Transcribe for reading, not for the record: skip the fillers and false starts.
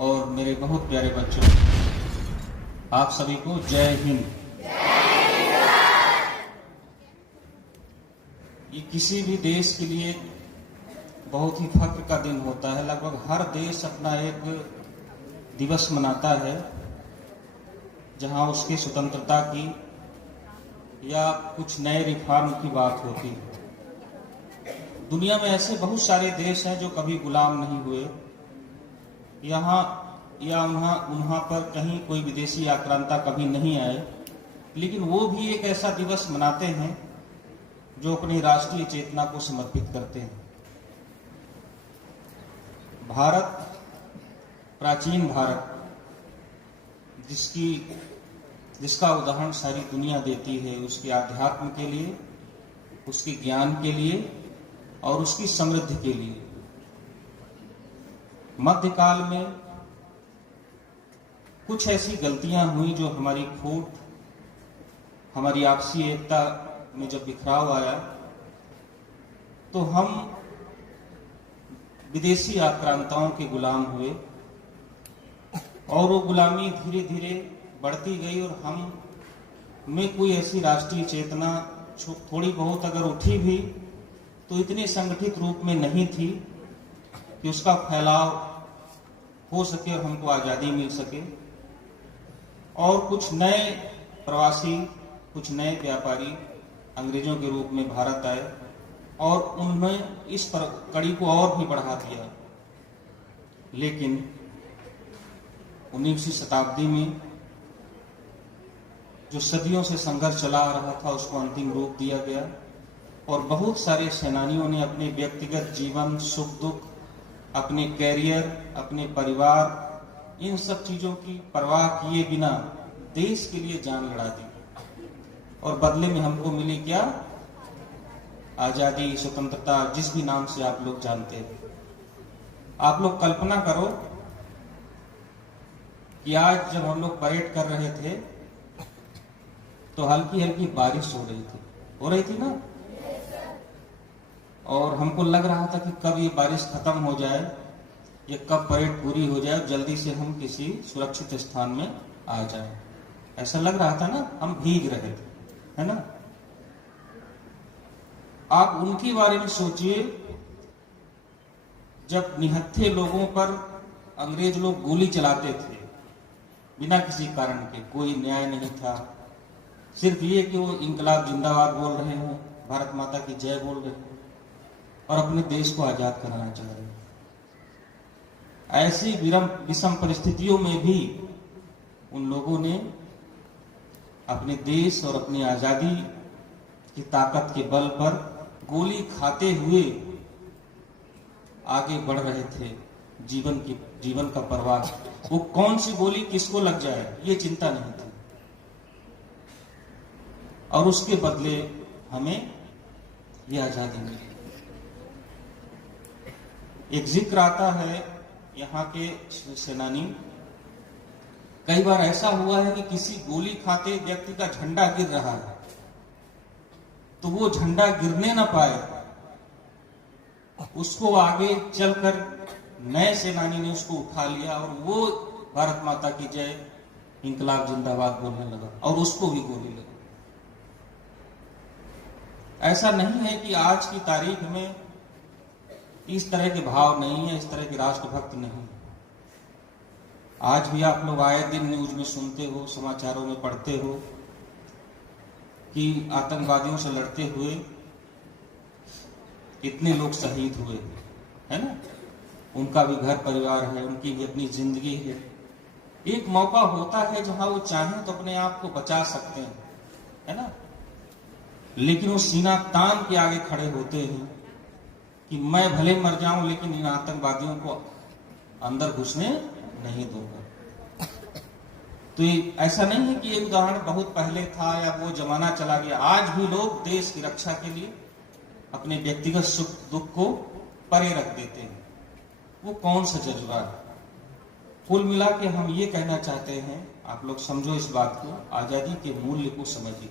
और मेरे बहुत प्यारे बच्चों, आप सभी को जय हिंद। ये किसी भी देश के लिए बहुत ही फख्र का दिन होता है। लगभग हर देश अपना एक दिवस मनाता है जहां उसकी स्वतंत्रता की या कुछ नए रिफॉर्म की बात होती है। दुनिया में ऐसे बहुत सारे देश हैं जो कभी गुलाम नहीं हुए, यहाँ या उन्हां पर कहीं कोई विदेशी आक्रांता कभी नहीं आए, लेकिन वो भी एक ऐसा दिवस मनाते हैं जो अपनी राष्ट्रीय चेतना को समर्पित करते हैं। भारत, प्राचीन भारत, जिसका उदाहरण सारी दुनिया देती है, उसके आध्यात्म के लिए, उसके ज्ञान के लिए और उसकी समृद्धि के लिए। मध्यकाल में कुछ ऐसी गलतियां हुई जो हमारी खोट, हमारी आपसी एकता में जब बिखराव आया तो हम विदेशी आक्रांताओं के गुलाम हुए और वो गुलामी धीरे धीरे बढ़ती गई और हम में कोई ऐसी राष्ट्रीय चेतना थोड़ी बहुत अगर उठी भी तो इतनी संगठित रूप में नहीं थी कि उसका फैलाव हो सके और हमको आज़ादी मिल सके। और कुछ नए प्रवासी, कुछ नए व्यापारी अंग्रेजों के रूप में भारत आए और उन्होंने इस कड़ी को और भी बढ़ा दिया। लेकिन 19वीं शताब्दी में जो सदियों से संघर्ष चला आ रहा था उसको अंतिम रूप दिया गया और बहुत सारे सेनानियों ने अपने व्यक्तिगत जीवन, सुख दुख, अपने कैरियर, अपने परिवार, इन सब चीजों की परवाह किए बिना देश के लिए जान लड़ा दी और बदले में हमको मिली क्या? आजादी, स्वतंत्रता, जिस भी नाम से आप लोग जानते हैं। आप लोग कल्पना करो कि आज जब हम लोग परेड कर रहे थे तो हल्की हल्की बारिश हो रही थी ना, और हमको लग रहा था कि कब ये बारिश खत्म हो जाए, ये कब परेड पूरी हो जाए, जल्दी से हम किसी सुरक्षित स्थान में आ जाएं। ऐसा लग रहा था ना, हम भीग रहे थे, है ना। आप उनके बारे में सोचिए जब निहत्थे लोगों पर अंग्रेज लोग गोली चलाते थे बिना किसी कारण के, कोई न्याय नहीं था, सिर्फ ये कि वो इंकलाब जिंदाबाद बोल रहे हो, भारत माता की जय बोल रहे हो और अपने देश को आजाद कराना चाह रहे हो। ऐसी विषम परिस्थितियों में भी उन लोगों ने अपने देश और अपनी आजादी की ताकत के बल पर गोली खाते हुए आगे बढ़ रहे थे। जीवन का परवाह, वो कौन सी गोली किसको लग जाए ये चिंता नहीं थी। और उसके बदले हमें ये आजादी मिली। एक जिक्र आता है यहाँ के सेनानी, कई बार ऐसा हुआ है कि किसी गोली खाते व्यक्ति का झंडा गिर रहा है तो वो झंडा गिरने ना पाए, उसको आगे चलकर नए सेनानी ने उसको उठा लिया और वो भारत माता की जय, इंकलाब जिंदाबाद बोलने लगा और उसको भी गोली लगी। ऐसा नहीं है कि आज की तारीख में इस तरह के भाव नहीं है, इस तरह के राष्ट्रभक्त नहीं। आज भी आप लोग आए दिन न्यूज में सुनते हो, समाचारों में पढ़ते हो कि आतंकवादियों से लड़ते हुए इतने लोग शहीद हुए, है ना। उनका भी घर परिवार है, उनकी भी अपनी जिंदगी है। एक मौका होता है जहां वो चाहें तो अपने आप को बचा सकते हैं, है ना, लेकिन वो सीना तान के आगे खड़े होते हैं कि मैं भले मर जाऊं लेकिन इन आतंकवादियों को अंदर घुसने नहीं दूंगा। तो ऐसा नहीं है कि ये उदाहरण बहुत पहले था या वो जमाना चला गया। आज भी लोग देश की रक्षा के लिए अपने व्यक्तिगत सुख दुख को परे रख देते हैं। वो कौन सा जज्बा है? कुल मिला के हम ये कहना चाहते हैं, आप लोग समझो इस बात को, आजादी के मूल्य को समझिए।